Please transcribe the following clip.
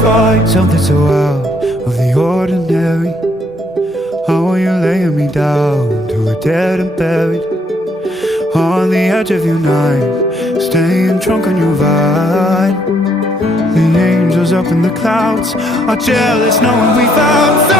find something so out of the ordinary? How are you laying me down to a dead and buried? On the edge of your knife, staying drunk on your vine. The angels up in the clouds are jealous knowing we found